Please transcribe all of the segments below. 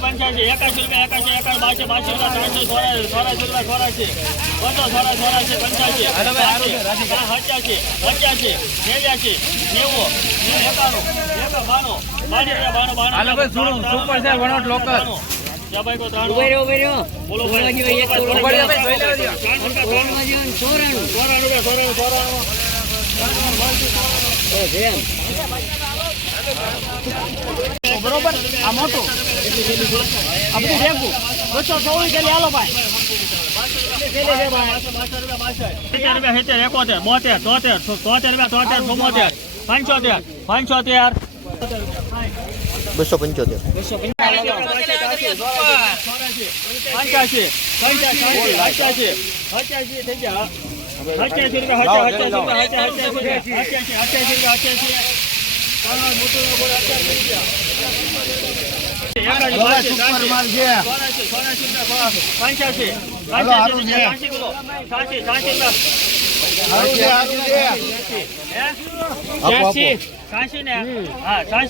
પંચ્યાસી રૂપિયા એકાસી એકાસી બાસી બાસી ત્રણસો રૂપિયા સોળાસી બસો સોળા સોળાસી પંચ્યાસી પંચ્યાસી પંચ્યાસી નેવ્યાસી નેવું એકાણું છે, કોઈ ત્રાણું. ઉભા રહ્યો, ઉભા રહ્યો. બોલો ભાઈ. બોલવા જેવા એક તો બોલો બોલવા ભાઈ. જેવા. ત્રાણું રૂપિયા, ત્રાણું. બોલવા જેવા ને ચોરાણું. સોળાણું રૂપિયા, સોળાણું, સોળાણું. ઓ, જેમ. બરોબર આ મોટું આ બધું ભેગું બસો ચોવીસ કેલી હાલો ભાઈ એકોતેર બોતેર તોતેર તોતેર રૂપિયા તોતેર ચુમ્મોતેર પંચોતેર પંચોતેર બસો પંચોતેર પંચ્યાસી પંચ્યાસી અઠ્યાસી અઠ્યાસી થઈ ગયા અઠ્યાસી રૂપિયા અઠ્યાસી રૂપિયા અઠ્યાસી અઠ્યાસી અઠ્યાસી રૂપિયા અઠ્યાસી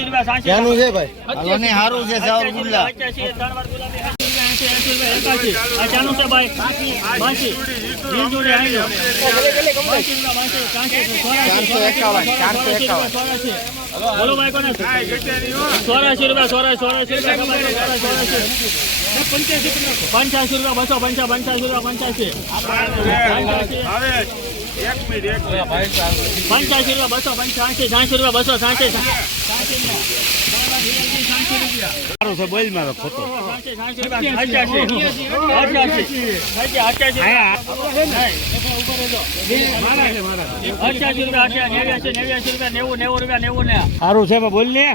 રૂપિયા સાસી. હારું છે, સાવર ગુલ્લા. એંસી રૂપિયા, લો. બાસી રૂપિયા. પંચ્યાસી રૂપિયા બસો પંચા પંચ્યાસી રૂપિયા પંચ્યાસી પંચ્યાસી રૂપિયા બસો પંચ્યાસી સાંસી રૂપિયા બસો સાંસી સારું છે બોલ મારો ફોટો રૂપિયા રૂપિયા રૂપિયા સારું છે બોલ ને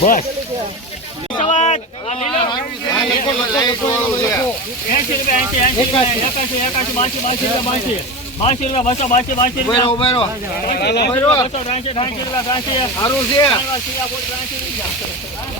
બસ રૂપિયા બાસી બાસી રૂપિયા બાસી બાસી રૂપિયા બસો બાસી બાસી રૂપિયા બસો ત્રાસી ત્રાસી રૂપિયા ત્રાસી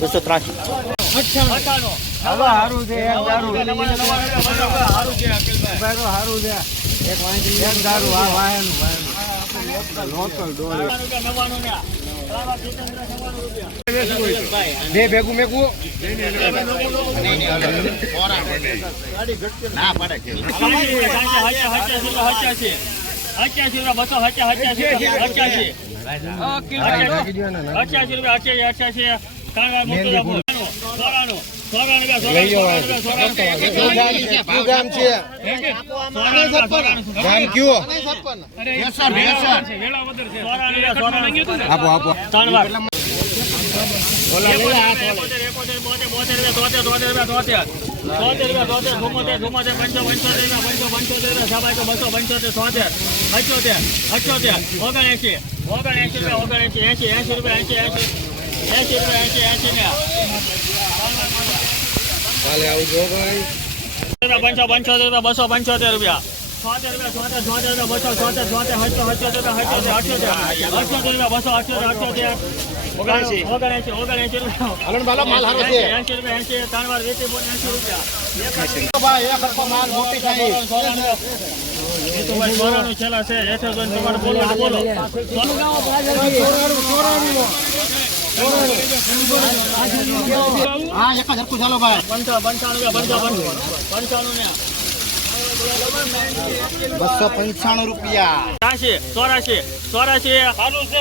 બસો ત્રાસી સારું છે એક વાંચી એક દારૂ આ વાયનું વાયનું લોકલ ડોરી બે ભેગું મેકવું? અઠ્યાસી રૂપિયા બસો અઠ્યાસી અઠ્યાસી અઠ્યાસી રૂપિયા અઠ્યાસી અઠ્યાસી. ત્રણ વાર મોટું આપો આપો બોતેર, બોતેર રૂપિયા, તોતેર, એસી. તોતેર રૂપિયા, તોતેર, ચુમ્મોતેર, ચુમ્મોતેર, રૂપિયા, એંશી, એંશી ને. કાલે આવજો ભાઈ પંચોતેર રૂપિયા, બસો, પંચોતેર રૂપિયા. છોતેર રૂપિયા, છોતેર, છોતેર રૂપિયા, બસો, છોતેર, છોતેર, હચો, હચોતેર રૂપિયા, અઠ્યોતેર, અઠ્યોતેર રૂપિયા, બસો, અઠ્યોતેર, અઠ્યોતેર. ઓગણએંશી, ઓગણએંશી, ઓગણએંશી રૂપિયા. હલણ બાલા માલ સારો છે એંશી રૂપિયા, ત્રણ વાર વેચી બોલ, રૂપિયા. ભાઈ એક હરખો માલ મોટી થાય એ તો ભાઈ સોનાનું છેલ્લા છે હેઠે જોઈને તમારે બોલવાનું બોલો હા એક જ ચાલો ભાઈ બસો પંચાણું રૂપિયા. છ્યાસી ચોરાશી ચોરાશી.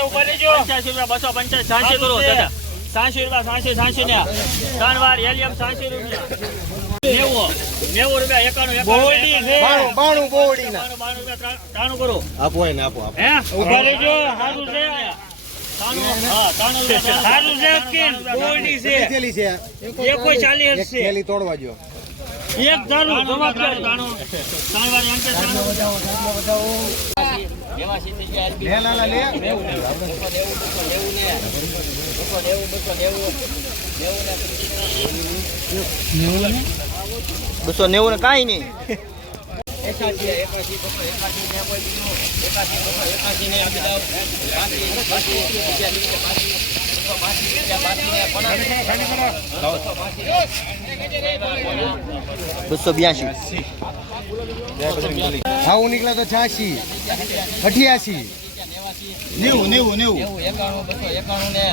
પંચ્યાસી રૂપિયા બસો પંચ્યાસી છ્યાસી કરો દાદા. છ્યાસી રૂપિયા છ્યાસી છ્યાસી ને. ત્રણ વાર એલિયમ છ્યાસી રૂપિયા. નેવું નેવું રૂપિયા એકાણું એકાણું બાણું બાણું બાણું રૂપિયા ત્રાણું કરો. આપો આપો આપો. હે? ઊભા લેજો સારું છે. સારું છે કે ગોળડી છે થેલી છે એકો ચાલીસ એક છે થેલી તોડવા જો એક ધારું જવાબ ત્રાણું ત્રણ વાર એમ કે ત્રાણું નેવાસી થઈ ગયા લે લાલા લે નેવું નેવું બસો નેવું બસો નેવું ને બસો નેવું બસો નેવું નેવું ને બસો નેવું ને કાંઈ નહીં બસો ને કોઈ બીજું ને આપી બાકી બાકી લીધે બાકી બ્યાસી આવું નીકળે તો છ્યાસી અઠ્યાસી નેવું નેવું નેવું. એકાણું બસો એકાણું ને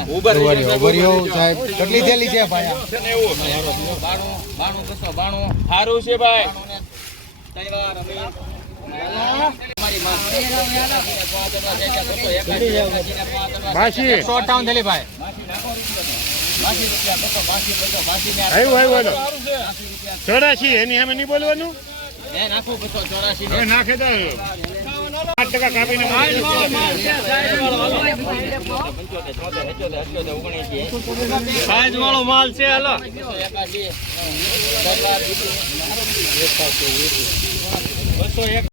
સાહેબ કેટલી થેલી છે ભાઈ બાણું બાણું બસો બાણું. સારું છે ભાઈ. ચોરાશી એની સામે નહીં બોલવાનું? એ નાખો તો. ટકા કાપીને સાઈઝ વાળો માલ છે હાલો. બસો એક